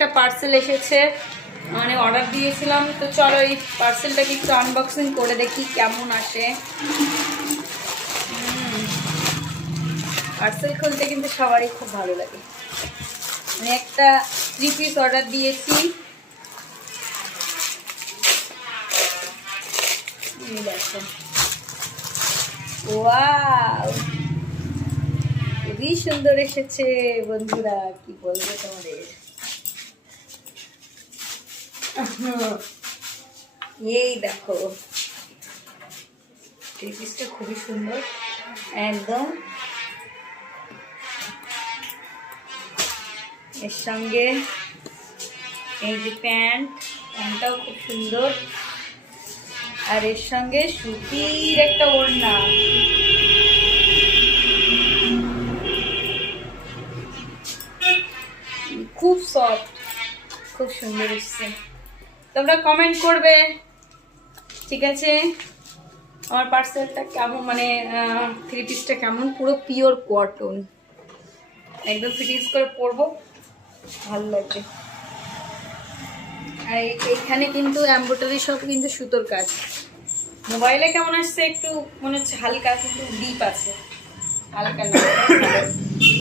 একটা পার্সেল এসেছে, মানে অর্ডার দিয়েছিলাম, তো চলো এই পার্সেলটাকে একটু আনবক্সিং করে দেখি কেমন আসে। পার্সেল খুলতে কিন্তু সবারই খুব ভালো লাগে। আমি একটা 3 পিস অর্ডার দিয়েছি। দেখো, ওয়াও, খুবই সুন্দর এসেছে বন্ধুরা, কি বলবো তোমাদের। এই দেখো, 3 পিসটা খুবই সুন্দর একদম। এর সঙ্গে এই যে প্যান্টটাও খুব সুন্দর, আর এর সঙ্গে সুতির একটা ওড়না। খুব সফট, খুব সুন্দর এসছে। তোমরা কমেন্ট করবে, ঠিক আছে, আমার পার্সেলটা কেমন, মানে 3 পিসটা কেমন। পুরো পিওর কটন, একদম ফিটিংস করে পরবো, ভালো লাগবে। আর এইখানে কিন্তু এমব্রয়ডারি সব কিন্তু সুতোর কাজ। মোবাইলে কেমন আসছে একটু মনে হচ্ছে হালকা, কিন্তু ডিপ আছে, হালকা না।